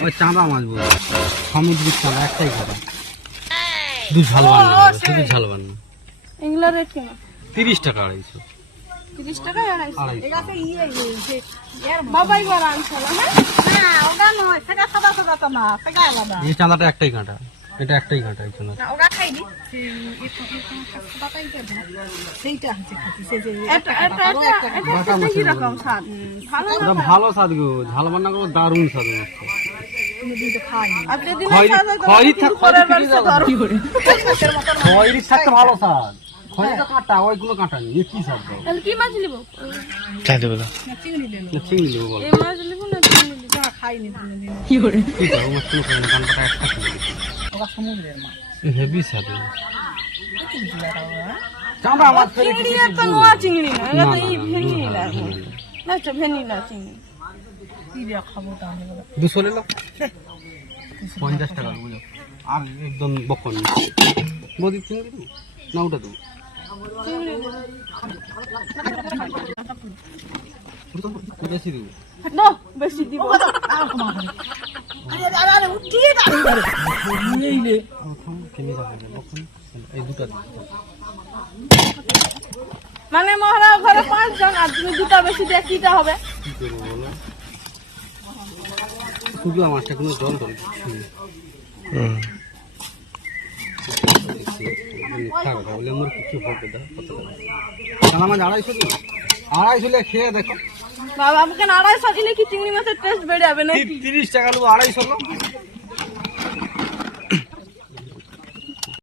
ওই চাঁদা মাছ বলব সমুদ্রের চাঁদা একটাই কথা শুধু ঝাল বান্না শুধু ঝাল বান্না এগুলো রেট কেমন? তিরিশ টাকা আড়াইশো। তিরিশ টাকা ইয়ে হ্যাঁ? ওটা নয় সেটা না আলাদা। চাঁদাটা একটাই কাঁটা। এটা একটাই কাঁটা এই চাঁদা না ওটা খাইনি সেইটা হচ্ছে খাচ্ছি সে যে এটা এটা এটা এটা বাটা খেতে স্বাদ। ভালো না ভালো স্বাদ গো ঝাল বান্না করব দারুণ স্বাদ হয় ভালো স্বাদ। তো কাঁটা ওইগুলো কাঁটা নেই কি স্বাদ কি মাছ নিব? চিংড়ি নেব। বলো। মাছ নিব না চিংড়ি নিব? না খাইনি কি করব? মাছ কোনো খাবে না একটা কিলো সমুদ্রের মাছ হেভি ওরা চাঁদা মাছ চিংড়ি একটা নোয়া চিংড়ি না এটা তো না, এই না, না, না না, না তো ভেঙি না চিংড়ি কি দিয়ে খাব তাহলে দুশো নিলো পঞ্চাশ টাকা বুঝো আর একদম বকন বদি চিংড়ি না ওটা দেবো চিংড়ি বেশি দেবো মানে মহারা ঘরে পাঁচজন আর তুমি দুটা বেশি দিয়ে কিটা হবে? শুধু মাছটা কোনো জল আড়াইশো দিন। আড়াইশো লে খেয়ে দেখো। বাবা, আমাকে আড়াইশো দিলে কি চিংড়ি মাছের টেস্ট বেড়ে যাবে না তিরিশ টাকা লোক আড়াইশো